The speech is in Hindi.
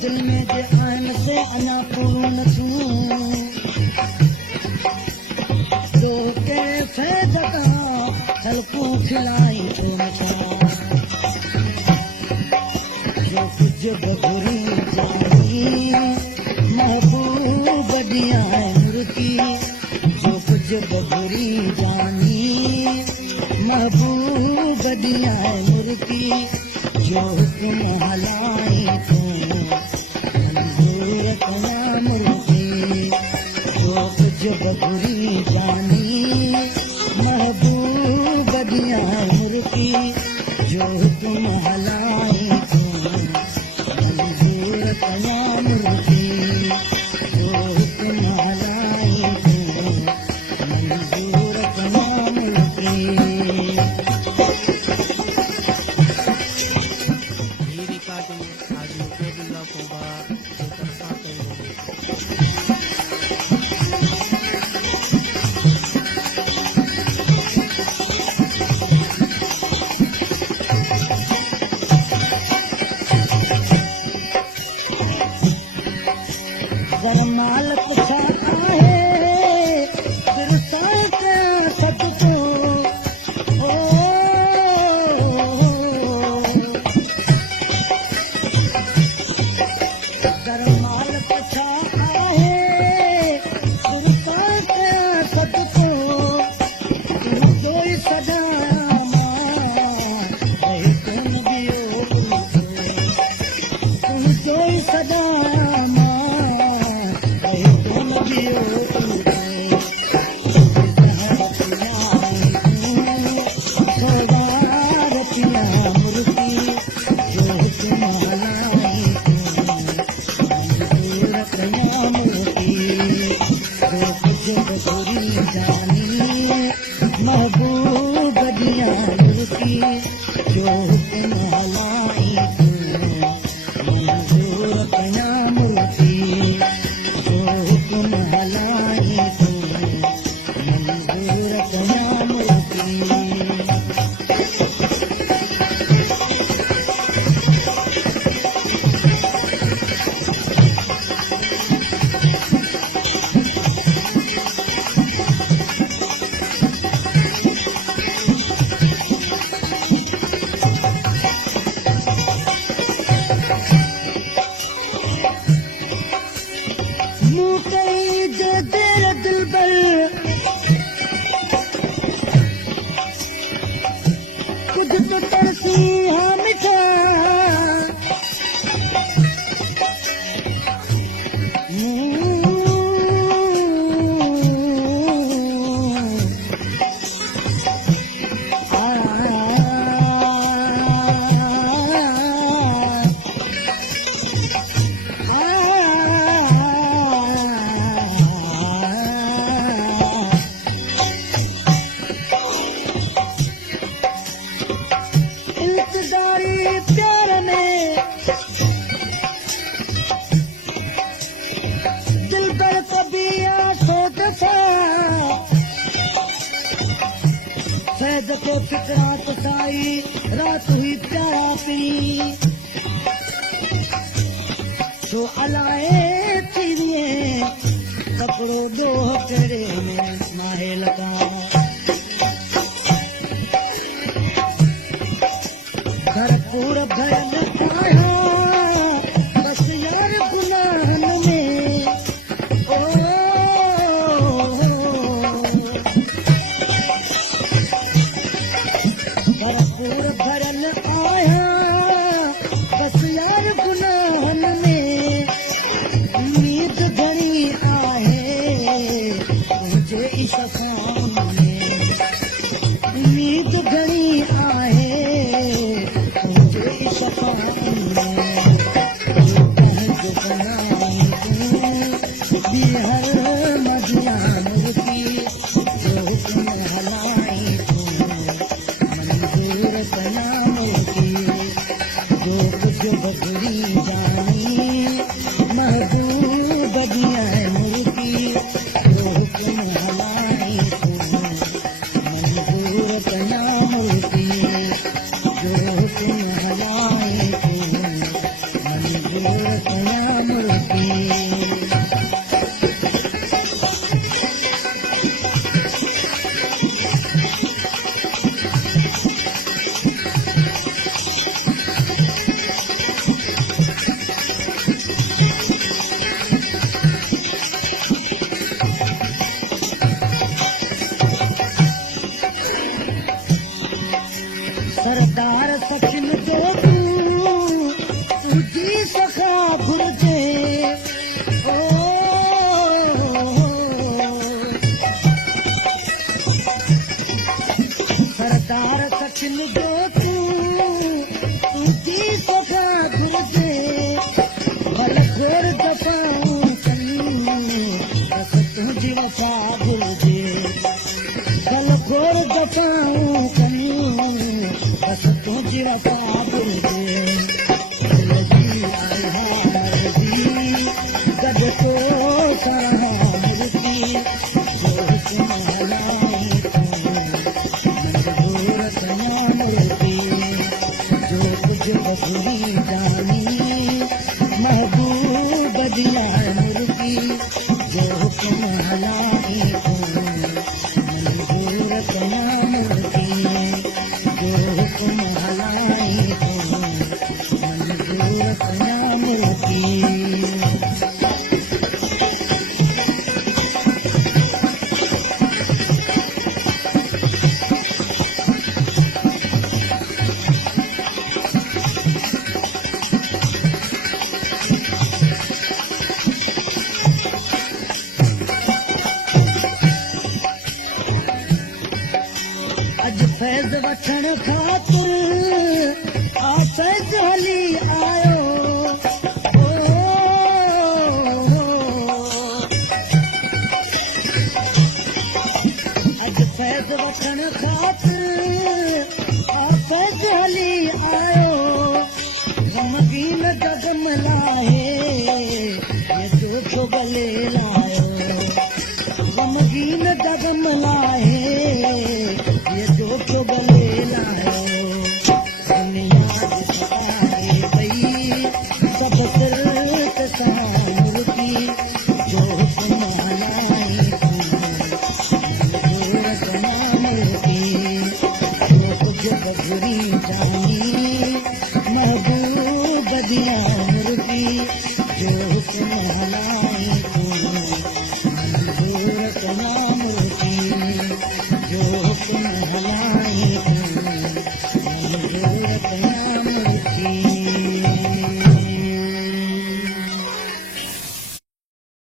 दिल में जे आइन से अना पूर्ण तो कैसे जगह हल्कू खिलाई तो जो कुछ बबुरी जानी महबूब दिया है मुर्की जो कुछ बबुरी जानी महबूब दिया है मुर्की जो हुक्म हलाई तो बबुरी जानी महबूब दिया मुर्की जो तुम हलाई मंजूर कया मुर्की जो तुम हलाई मंजूर कया मुर्की माल पुछा आहे फिर साका सबको ओ माल पुछा आहे फिर साका सबको कोई सदा तुम कोई सदा महबूब दिया मुर्की जो तुम हलाई मंजूर कया मुर्की जो तुम हलाई मंजूर कया मुर्की प्यार में दिल पर कभी आंसू दफा सैद को फिक्रात साई रात हुई प्यापी तो अलाए थी कब थोड़ो ॿियो करे में नाहे लॻा भरपूर भयल आया बस यार गुनाहन में ओ भरपूर भयल आया बस यार गुनाहन में उम्मीद घणी आहे तुंहिंजे इशफ़ान में उम्मीद घणी आहे तुंहिंजे इशफ़ान में पंहिंजो बनाई तूं ॿीहर मदियान रुकी जो हुकुम हलाई तूं मंज़ूर कया मुल्की जो कुझु बदिली जानी महबूब दिया मुल्की जो हुकुम हलाई तूं मंज़ूर कया मुल्की जो हुकुम हलाई तूं मंज़ूर कया मुल्की सरदार सचिन जो तुझी सखा घुर्जे ओ सरदार सचिन जो तुझी सखा घुर्जे भल घोर दफ़ाऊं कयूं बस तुंहिंजी वफ़ा घुर्जे भल घोर दफ़ाऊं कयूं बस तुझी वफ़ा घुर्जे दिल जी आहारदी गॾु को करणो मुल्की जो हुकुम हलाई तूं मंज़ूर कया मुल्की जो कुझु बदिली जानी महबूब दिया मुल्की जो हुकुम हलाई तूं मंज़ूर कया मुल्की जो हुकुम हलाई तूं मंज़ूर कया मुल्की अॼु फैज़ वठण ख़ातिर आफ़ैज़ हली आयो अॼु फैज़ वठण ख़ातिर आफ़ैज़ हली आयो ग़मगीन जगन लाहे जो छो भले लायो ग़मगीन जगन लाहे जो तो भले लायो दुनिया सताए पई सब सिर्फ मुल्की जो हुकुम हलाई तूं मंज़ूर कया मुल्की जो कुझु बदिली जानी महबूब दिया मुल्की जो हुकुम हलाई तूं मंज़ूर कया मुल्की जो हुकुम हलाई तूं मंज़ूर कया